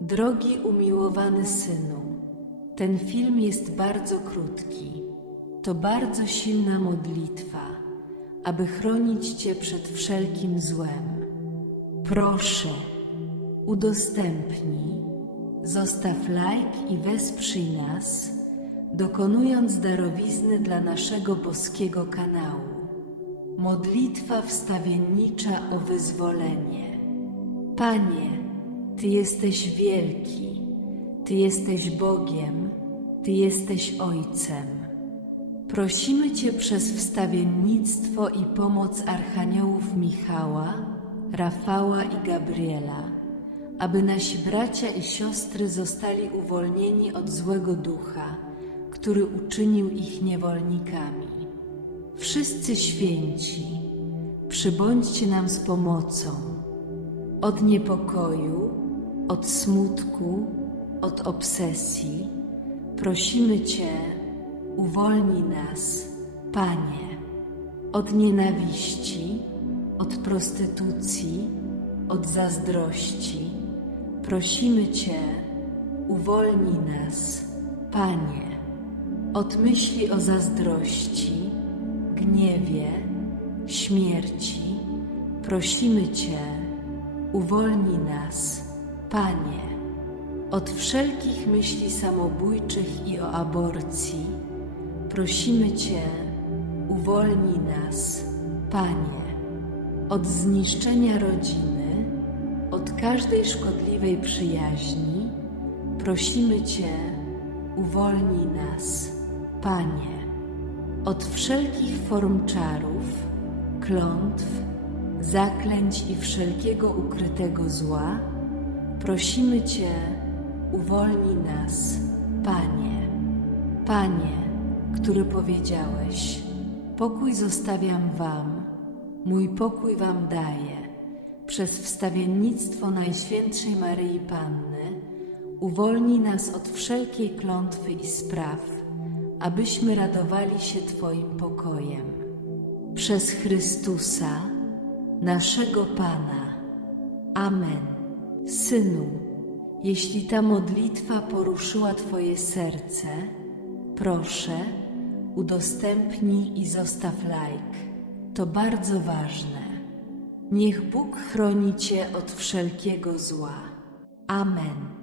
Drogi umiłowany synu, ten film jest bardzo krótki. To bardzo silna modlitwa, aby chronić Cię przed wszelkim złem. Proszę, udostępnij, zostaw like i wesprzyj nas, dokonując darowizny dla naszego boskiego kanału. Modlitwa wstawiennicza o wyzwolenie. Panie, Ty jesteś wielki, Ty jesteś Bogiem, Ty jesteś Ojcem. Prosimy Cię przez wstawiennictwo i pomoc archaniołów Michała, Rafała i Gabriela, aby nasi bracia i siostry zostali uwolnieni od złego ducha, który uczynił ich niewolnikami. Wszyscy święci, przybądźcie nam z pomocą od niepokoju, od smutku, od obsesji. Prosimy Cię, uwolnij nas, Panie, od nienawiści, od prostytucji, od zazdrości. Prosimy Cię, uwolnij nas, Panie, od myśli o zazdrości, gniewie, śmierci. Prosimy Cię, uwolnij nas, Panie, od wszelkich myśli samobójczych i o aborcji. Prosimy Cię, uwolnij nas, Panie, od zniszczenia rodziny, od każdej szkodliwej przyjaźni. Prosimy Cię, uwolnij nas, Panie, od wszelkich form czarów, klątw, zaklęć i wszelkiego ukrytego zła. Prosimy Cię, uwolnij nas, Panie. Panie, który powiedziałeś: Pokój zostawiam Wam, mój pokój Wam daję. Przez wstawiennictwo Najświętszej Maryi Panny uwolnij nas od wszelkiej klątwy i spraw, abyśmy radowali się Twoim pokojem. Przez Chrystusa, naszego Pana. Amen. Synu, jeśli ta modlitwa poruszyła Twoje serce, proszę, udostępnij i zostaw like. To bardzo ważne. Niech Bóg chroni Cię od wszelkiego zła. Amen.